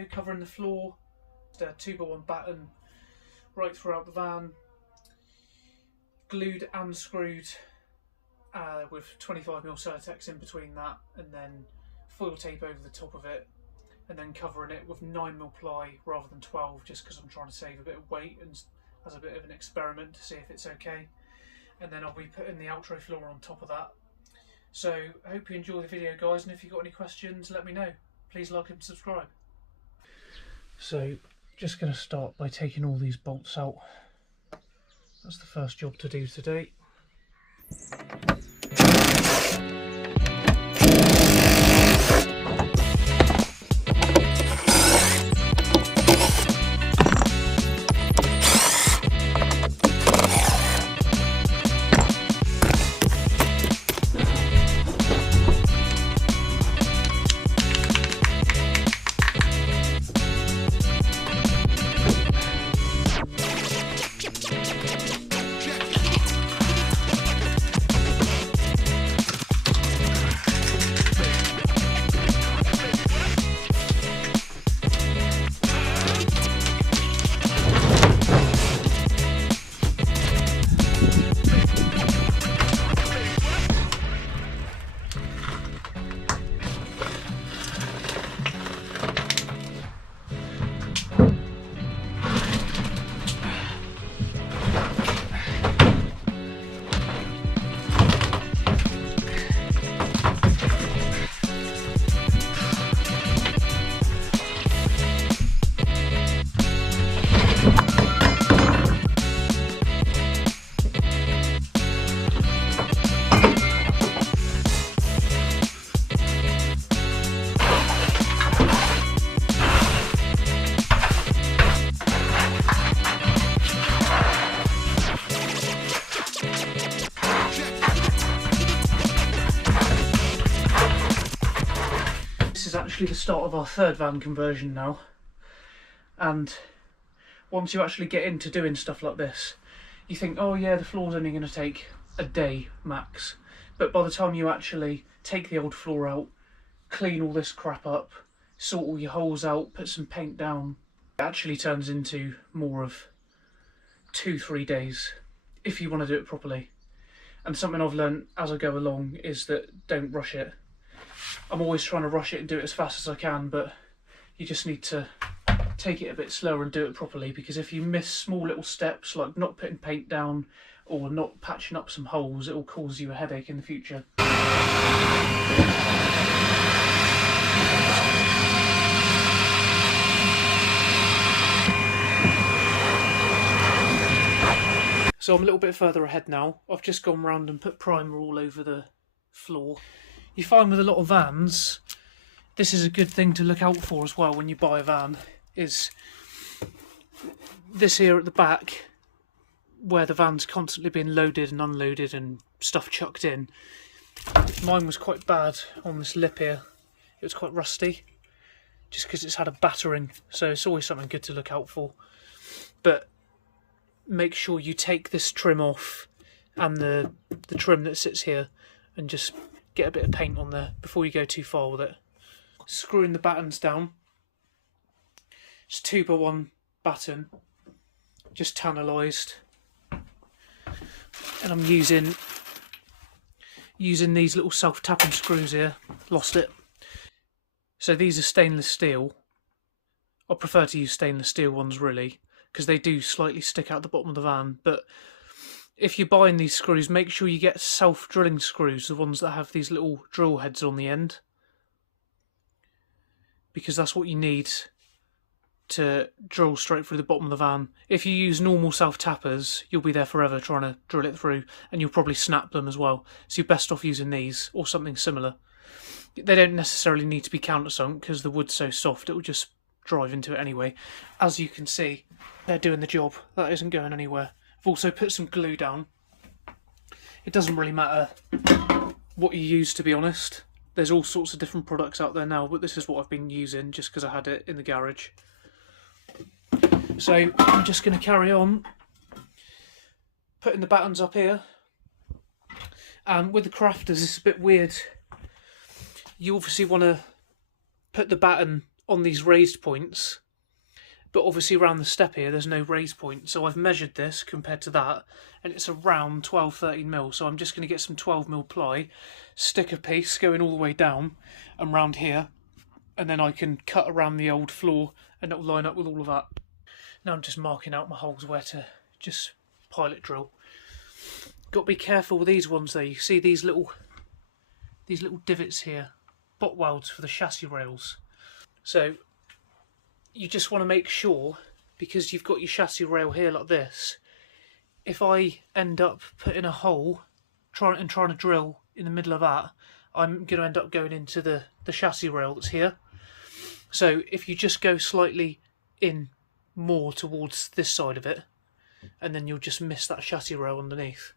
video covering the floor. Just a 2x1 batten right throughout the van, glued and screwed with 25mm Celotex in between that, and then foil tape over the top of it, and then covering it with 9mm ply rather than 12, just because I'm trying to save a bit of weight and as a bit of an experiment to see if it's okay. And then I'll be putting the Altro floor on top of that. So I hope you enjoy the video, guys, and if you've got any questions, let me know. Please like and subscribe. So just going to start by taking all these bolts out. That's the first job to do today. This is actually the start of our third van conversion now, and once you actually get into doing stuff like this, you think, oh yeah, the floor's only going to take a day max, but by the time you actually take the old floor out, clean all this crap up, sort all your holes out, put some paint down, it actually turns into more of 2-3 days if you want to do it properly. And something I've learned as I go along is that don't rush it. I'm always trying to rush it and do it as fast as I can, but you just need to take it a bit slower and do it properly, because if you miss small little steps like not putting paint down or not patching up some holes, it will cause you a headache in the future. So I'm a little bit further ahead now. I've just gone round and put primer all over the floor. You find with a lot of vans, this is a good thing to look out for as well when you buy a van, is this here at the back, where the van's constantly being loaded and unloaded and stuff chucked in. Mine was quite bad on this lip here. It was quite rusty, just because it's had a battering, so it's always something good to look out for. But make sure you take this trim off and the trim that sits here, and just get a bit of paint on there before you go too far with it. Screwing the battens down. It's 2x1 batten, just tannalised, and I'm using these little self-tapping screws here. Lost it. So these are stainless steel. I prefer to use stainless steel ones really, because they do slightly stick out the bottom of the van, but if you're buying these screws, make sure you get self-drilling screws, the ones that have these little drill heads on the end, because that's what you need to drill straight through the bottom of the van. If you use normal self-tappers, you'll be there forever trying to drill it through, and you'll probably snap them as well, so you're best off using these or something similar. They don't necessarily need to be countersunk, because the wood's so soft it will just drive into it anyway. As you can see, they're doing the job. That isn't going anywhere. I've also put some glue down. It doesn't really matter what you use, to be honest. There's all sorts of different products out there now, but this is what I've been using just because I had it in the garage. So I'm just going to carry on putting the battens up here. And with the Crafters, it's a bit weird. You obviously want to put the batten on these raised points, but obviously around the step here there's no raised point, so I've measured this compared to that and it's around 12-13mm. So I'm just going to get some 12mm ply, stick a piece going all the way down and round here, and then I can cut around the old floor and it'll line up with all of that. Now I'm just marking out my holes where to just pilot drill. Got to be careful with these ones though. You see these little divots here, butt welds for the chassis rails. So you just want to make sure, because you've got your chassis rail here like this, if I end up putting a hole trying to drill in the middle of that, I'm going to end up going into the chassis rail that's here. So if you just go slightly in more towards this side of it, and then you'll just miss that chassis rail underneath.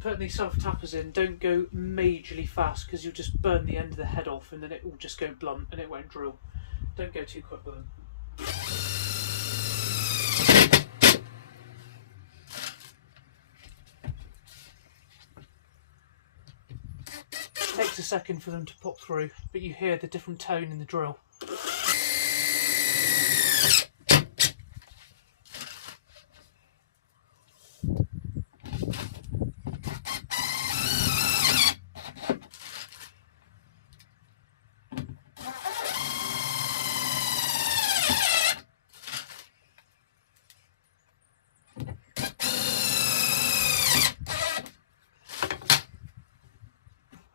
Putting these self-tappers in, don't go majorly fast because you'll just burn the end of the head off and then it will just go blunt and it won't drill. Don't go too quick with them. It takes a second for them to pop through, but you hear the different tone in the drill.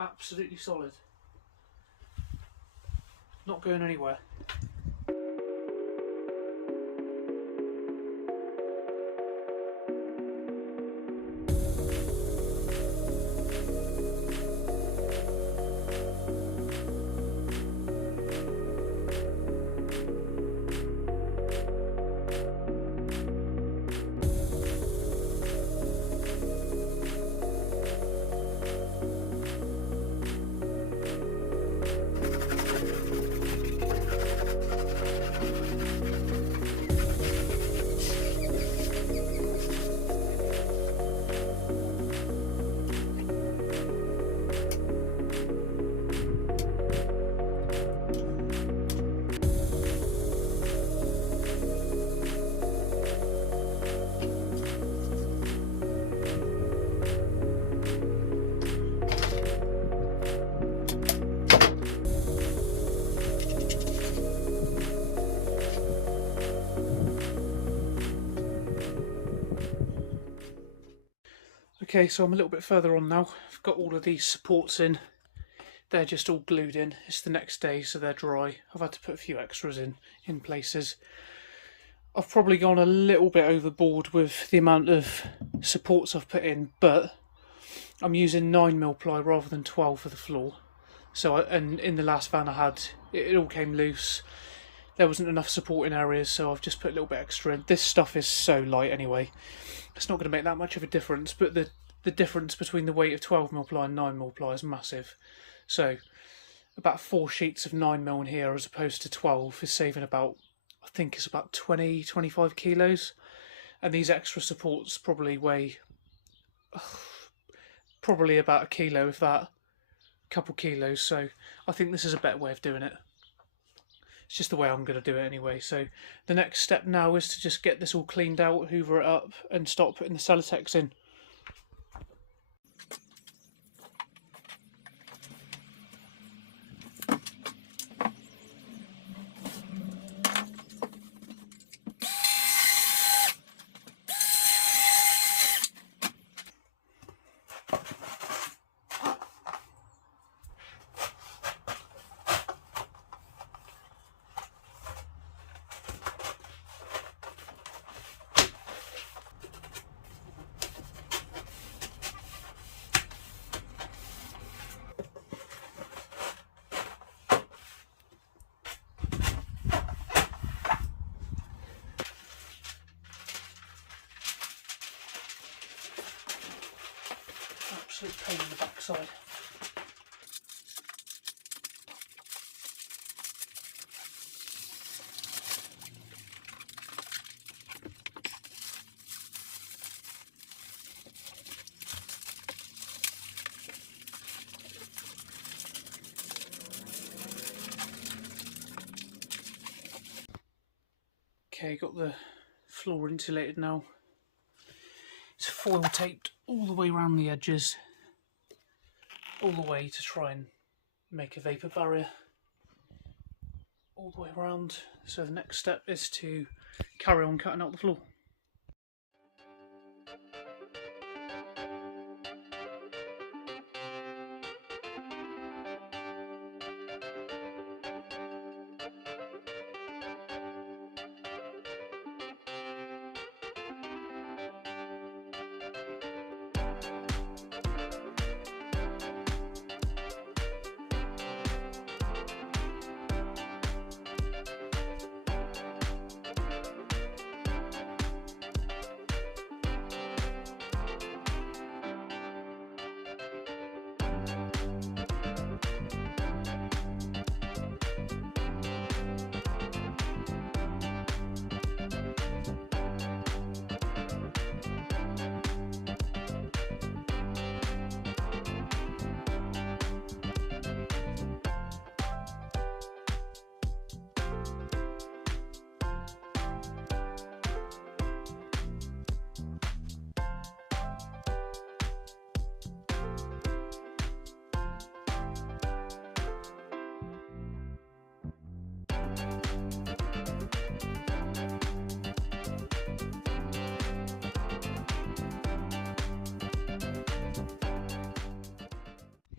Absolutely solid. Not going anywhere. Okay, so I'm a little bit further on now. I've got all of these supports in. They're just all glued in. It's the next day, so they're dry. I've had to put a few extras in places. I've probably gone a little bit overboard with the amount of supports I've put in, but I'm using 9mm ply rather than 12 for the floor. So, and in the last van I had, it all came loose. There wasn't enough supporting areas, so I've just put a little bit extra in. This stuff is so light anyway. It's not going to make that much of a difference, but the difference between the weight of 12mm ply and 9mm ply is massive. So about 4 sheets of 9mm in here as opposed to 12 is saving about, I think it's about 20-25 kilos. And these extra supports probably weigh probably about a kilo, if that, a couple kilos. So I think this is a better way of doing it. It's just the way I'm going to do it anyway. So the next step now is to just get this all cleaned out, hoover it up and start putting the Celotex in. absolute pain in the backside. Okay, got the floor insulated now. It's foil taped all the way around the edges, all the way to try and make a vapour barrier all the way around. So the next step is to carry on cutting out the floor.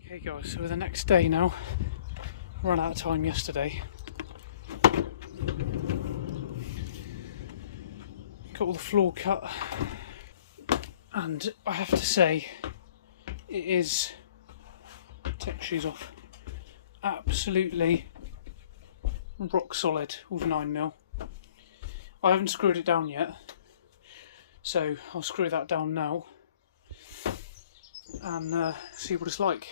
Okay guys, so the next day now, ran out of time yesterday. Got all the floor cut, and I have to say, it is, take shoes off, absolutely rock solid with 9mm. I haven't screwed it down yet, so I'll screw that down now and see what it's like.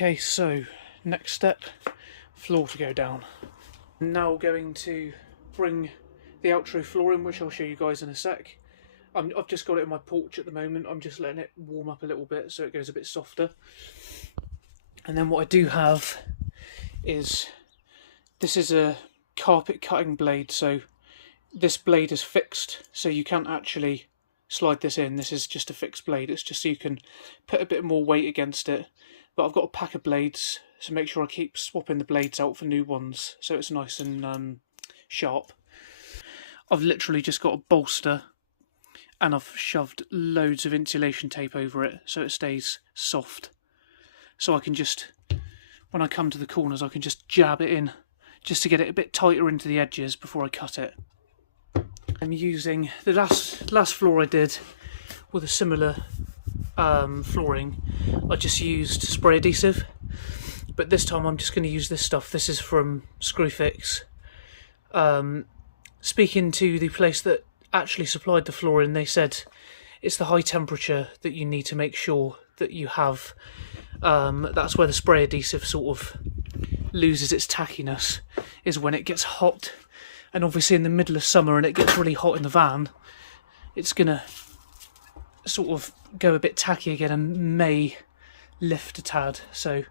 Okay, so next step, floor to go down. Now going to bring the Altro floor in, which I'll show you guys in a sec. I've just got it in my porch at the moment. I'm just letting it warm up a little bit so it goes a bit softer. And then what I do have is, this is a carpet cutting blade, so this blade is fixed, so you can't actually slide this in. This is just a fixed blade. It's just so you can put a bit more weight against it. But I've got a pack of blades, so make sure I keep swapping the blades out for new ones so it's nice and sharp. I've literally just got a bolster and I've shoved loads of insulation tape over it so it stays soft. So I can just, when I come to the corners, I can just jab it in just to get it a bit tighter into the edges before I cut it. I'm using the last floor I did with a similar flooring. I just used spray adhesive, but this time I'm just going to use this stuff. This is from Screwfix. Speaking to the place that actually supplied the flooring, they said it's the high temperature that you need to make sure that you have. That's where the spray adhesive sort of loses its tackiness, is when it gets hot. And obviously in the middle of summer and it gets really hot in the van, it's gonna sort of go a bit tacky again and may lift a tad. So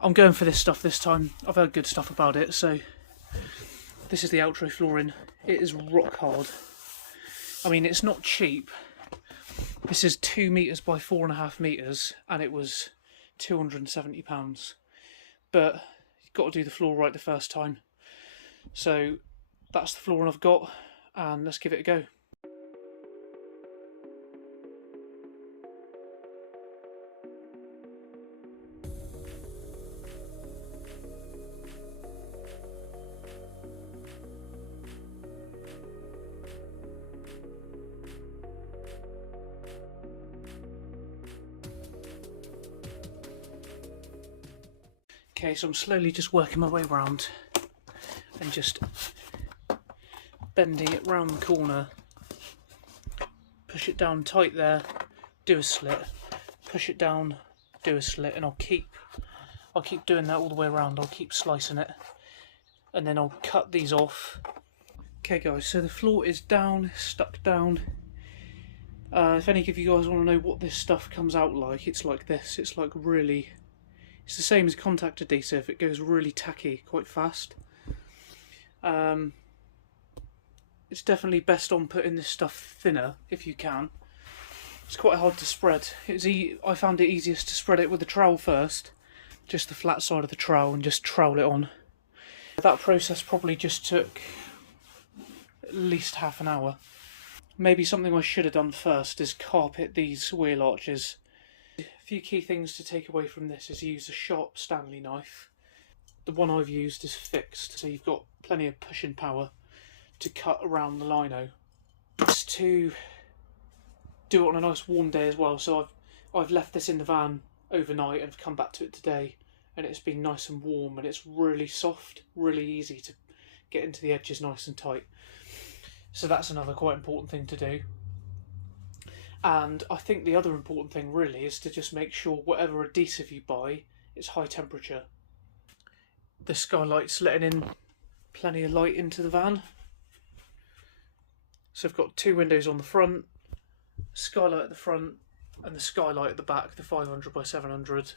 I'm going for this stuff this time. I've heard good stuff about it. So this is the Altro flooring. It is rock hard. I mean, it's not cheap. This is 2 metres by 4.5 metres, and it was £270. But you've got to do the floor right the first time. So that's the flooring I've got, and let's give it a go. Okay, so I'm slowly just working my way around and just bending it round the corner. Push it down tight there, do a slit, push it down, do a slit, and I'll keep doing that all the way around. I'll keep slicing it, and then I'll cut these off. Okay guys, so the floor is down, stuck down. If any of you guys want to know what this stuff comes out like, it's like this. It's like really... It's the same as contact adhesive. It goes really tacky quite fast. It's definitely best on putting this stuff thinner if you can. It's quite hard to spread. I found it easiest to spread it with the trowel first, just the flat side of the trowel, and just trowel it on. That process probably just took at least half an hour. Maybe something I should have done first is carpet these wheel arches. A few key things to take away from this is use a sharp Stanley knife. The one I've used is fixed, so you've got plenty of pushing power to cut around the lino. It's to do it on a nice warm day as well, so I've left this in the van overnight and I've come back to it today, and it's been nice and warm, and it's really soft, really easy to get into the edges nice and tight. So that's another quite important thing to do. And I think the other important thing really is to just make sure whatever adhesive you buy is high temperature. The skylight's letting in plenty of light into the van. So I've got 2 windows on the front, skylight at the front, and the skylight at the back, the 500 by 700,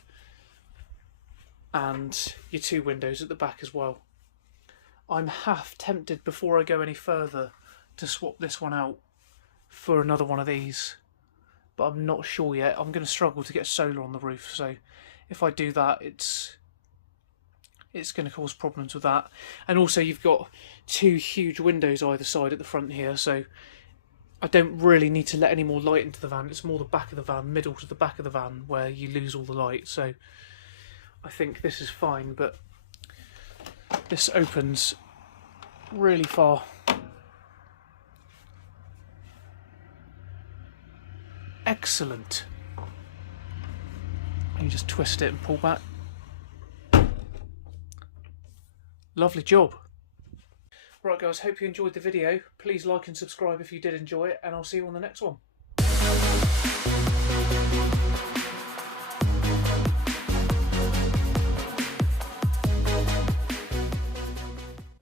and your 2 windows at the back as well. I'm half tempted before I go any further to swap this one out for another one of these, but I'm not sure yet. I'm going to struggle to get solar on the roof, so if I do that, it's going to cause problems with that. And also you've got 2 huge windows either side at the front here, so I don't really need to let any more light into the van. It's more the back of the van, middle to the back of the van, where you lose all the light. So I think this is fine, but this opens really far. Excellent. And you just twist it and pull back. Lovely job. Right guys, hope you enjoyed the video. Please like and subscribe if you did enjoy it, and I'll see you on the next one.